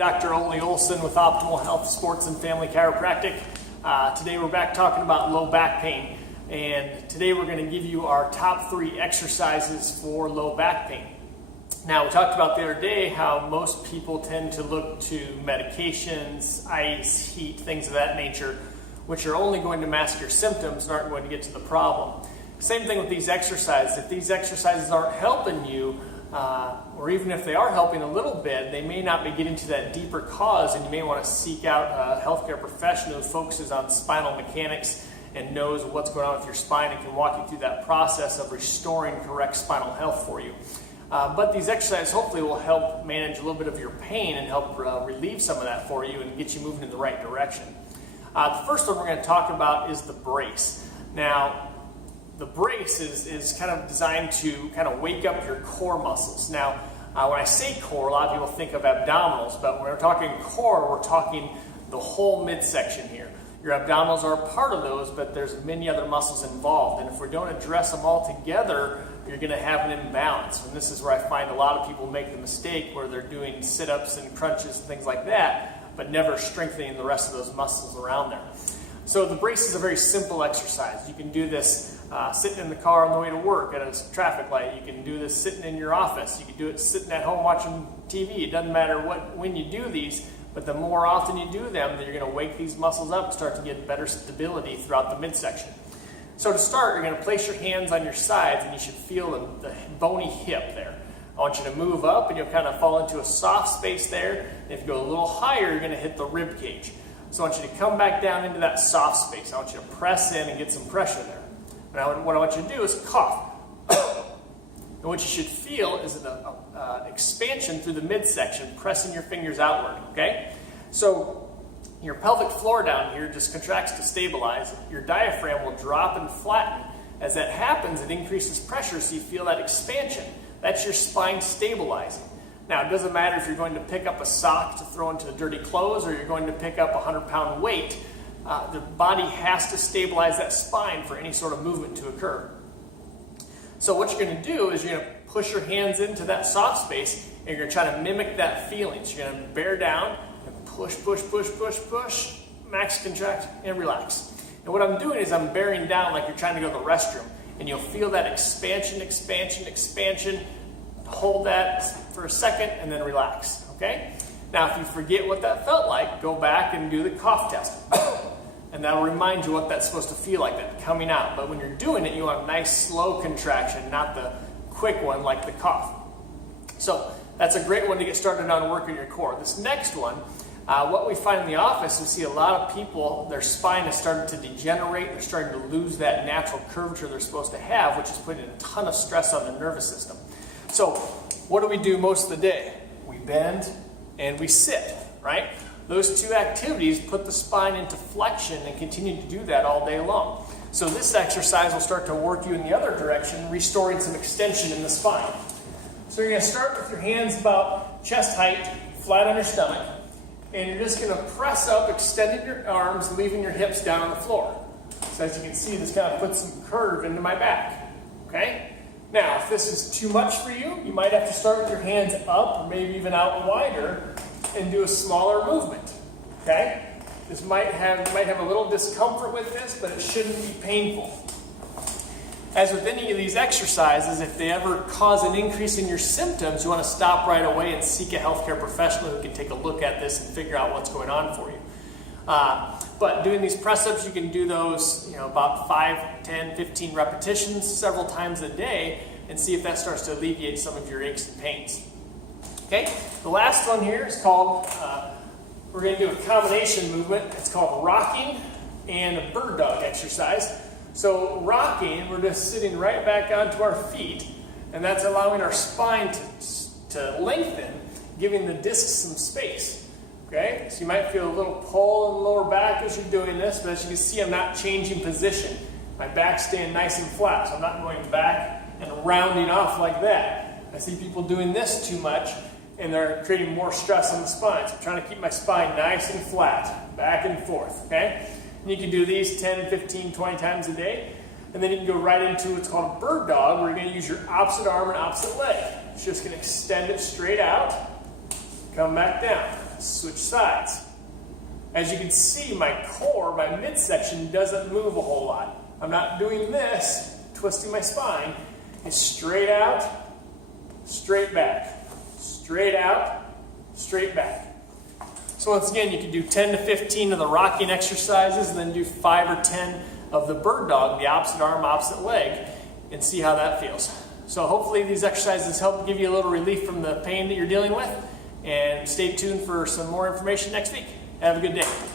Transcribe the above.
Dr. Ole Olson with Optimal Health Sports and Family Chiropractic. Today we're back talking about low back pain, and today we're going to give you our top 3 exercises for low back pain. Now, we talked about the other day how most people tend to look to medications, ice, heat, things of that nature, which are only going to mask your symptoms and aren't going to get to the problem. Same thing with these exercises. If these exercises aren't helping you, or even if they are helping a little bit, they may not be getting to that deeper cause, and you may want to seek out a healthcare professional who focuses on spinal mechanics and knows what's going on with your spine and can walk you through that process of restoring correct spinal health for you. But these exercises hopefully will help manage a little bit of your pain and help relieve some of that for you and get you moving in the right direction. The first one we're going to talk about is the brace. Now, the brace is kind of designed to kind of wake up your core muscles. Now, when I say core, a lot of people think of abdominals, but when we're talking core, we're talking the whole midsection here. Your abdominals are a part of those, but there's many other muscles involved, and if we don't address them all together, you're going to have an imbalance. And this is where I find a lot of people make the mistake where they're doing sit-ups and crunches and things like that, but never strengthening the rest of those muscles around there. So the brace is a very simple exercise. You can do this sitting in the car on the way to work at a traffic light. You can do this sitting in your office. You can do it sitting at home watching TV. It doesn't matter when you do these, but the more often you do them, you're going to wake these muscles up and start to get better stability throughout the midsection. So to start, you're going to place your hands on your sides, and you should feel the bony hip there. I want you to move up, and you'll kind of fall into a soft space there. And if you go a little higher, you're going to hit the rib cage. So I want you to come back down into that soft space. I want you to press in and get some pressure there. Now, what I want you to do is cough. And what you should feel is an expansion through the midsection, pressing your fingers outward, okay? So your pelvic floor down here just contracts to stabilize. Your diaphragm will drop and flatten. As that happens, it increases pressure, so you feel that expansion. That's your spine stabilizing. Now, it doesn't matter if you're going to pick up a sock to throw into the dirty clothes or you're going to pick up a 100-pound weight. The body has to stabilize that spine for any sort of movement to occur. So what you're going to do is you're going to push your hands into that soft space, and you're going to try to mimic that feeling. So you're going to bear down and push, push, push, push, push, max contract, and relax. And what I'm doing is I'm bearing down like you're trying to go to the restroom, and you'll feel that expansion, expansion, expansion. Hold that for a second and then relax, okay? Now, if you forget what that felt like, go back and do the cough test. And that'll remind you what that's supposed to feel like, that coming out. But when you're doing it, you want a nice slow contraction, not the quick one like the cough. So that's a great one to get started on working your core. This next one, what we find in the office, we see a lot of people, their spine is starting to degenerate. They're starting to lose that natural curvature they're supposed to have, which is putting a ton of stress on the nervous system. So what do we do most of the day? We bend and we sit, right? Those two activities put the spine into flexion and continue to do that all day long. So this exercise will start to work you in the other direction, restoring some extension in the spine. So you're going to start with your hands about chest height, flat on your stomach, and you're just going to press up, extending your arms, leaving your hips down on the floor. So as you can see, this kind of puts some curve into my back, okay? Now, if this is too much for you, you might have to start with your hands up, or maybe even out wider, and do a smaller movement, okay? This might have a little discomfort with this, but it shouldn't be painful. As with any of these exercises, if they ever cause an increase in your symptoms, you want to stop right away and seek a healthcare professional who can take a look at this and figure out what's going on for you. But doing these press-ups, you can do those, about 5, 10, 15 repetitions several times a day and see if that starts to alleviate some of your aches and pains. Okay, the last one here is called, we're going to do a combination movement. It's called rocking and a bird dog exercise. So rocking, we're just sitting right back onto our feet, and that's allowing our spine to lengthen, giving the discs some space. Okay, so you might feel a little pull in the lower back as you're doing this, but as you can see, I'm not changing position. My back's staying nice and flat, so I'm not going back and rounding off like that. I see people doing this too much, and they're creating more stress on the spine. So I'm trying to keep my spine nice and flat, back and forth, okay? And you can do these 10, 15, 20 times a day. And then you can go right into what's called a bird dog, where you're going to use your opposite arm and opposite leg. It's just going to extend it straight out, come back down. switch sides. As you can see, my core, my midsection doesn't move a whole lot. I'm not doing this, twisting my spine. It's straight out, straight back, straight out, straight back. So once again, you can do 10 to 15 of the rocking exercises and then do 5 or 10 of the bird dog, the opposite arm, opposite leg, and see how that feels. So hopefully these exercises help give you a little relief from the pain that you're dealing with, and stay tuned for some more information next week. Have a good day.